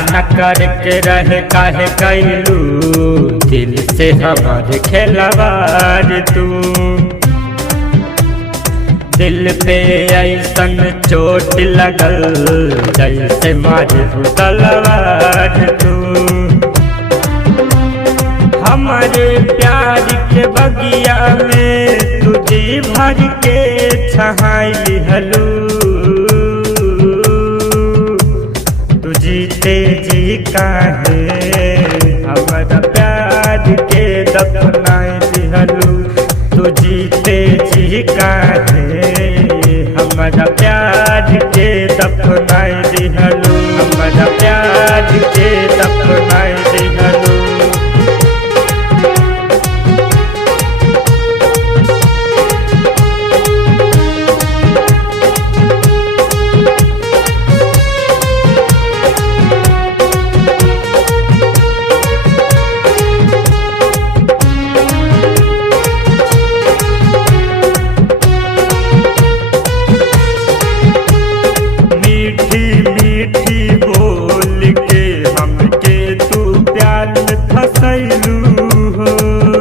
न करके रहे काहे कैलू दिल से हमारे खिलवाड़ तू। दिल पे ऐसन चोट लगल जैसे मारे तलवार तू। हमारे प्यार के बगिया में तुझे भर के छहाई लिहलू। तुझे जी काहे हमारा प्यार के दफनाई लिहलू। तुझे जी काहे हमारा प्यार के दफनाई लिहलू। हमारा प्यार के दफनाई लिहलू।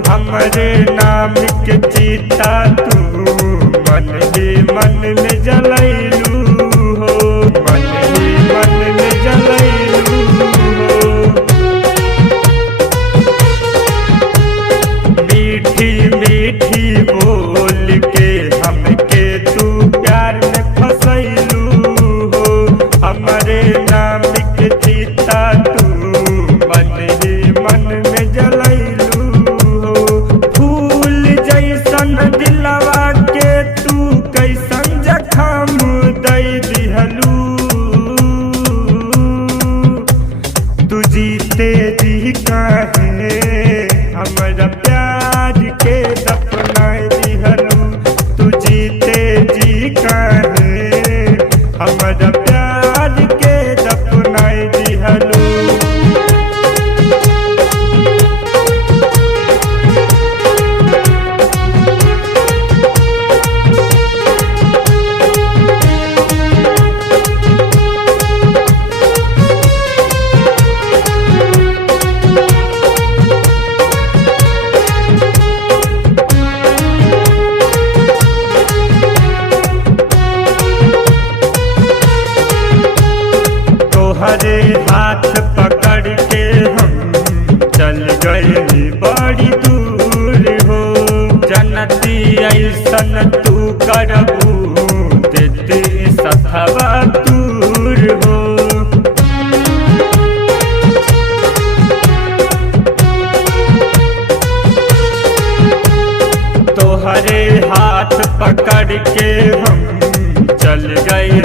हमरे नाम के चीता तू मन ही मन में जलैलू हो। मन ही मन में जलैलू हो। मीठी मीठी बोल के हमके तू प्यार में फसैलू हो। हमरे नाम के चीता तू मन ही मन में जलैलू। दिलवा के तू कैसन जखम दई दिहलू। तू जीते जी काहे हमारा प्यार के दफनाई दिहलू। तू जीते जी काहे हमारा प्यार के दफनाई दिहलू। तोहरे हाथ पकड़ के हम चल गए बड़ी दूर हो। जनती ऐसन तू करबू देती सथवा दूर हो। तोहरे हाथ पकड़ के हम चल गए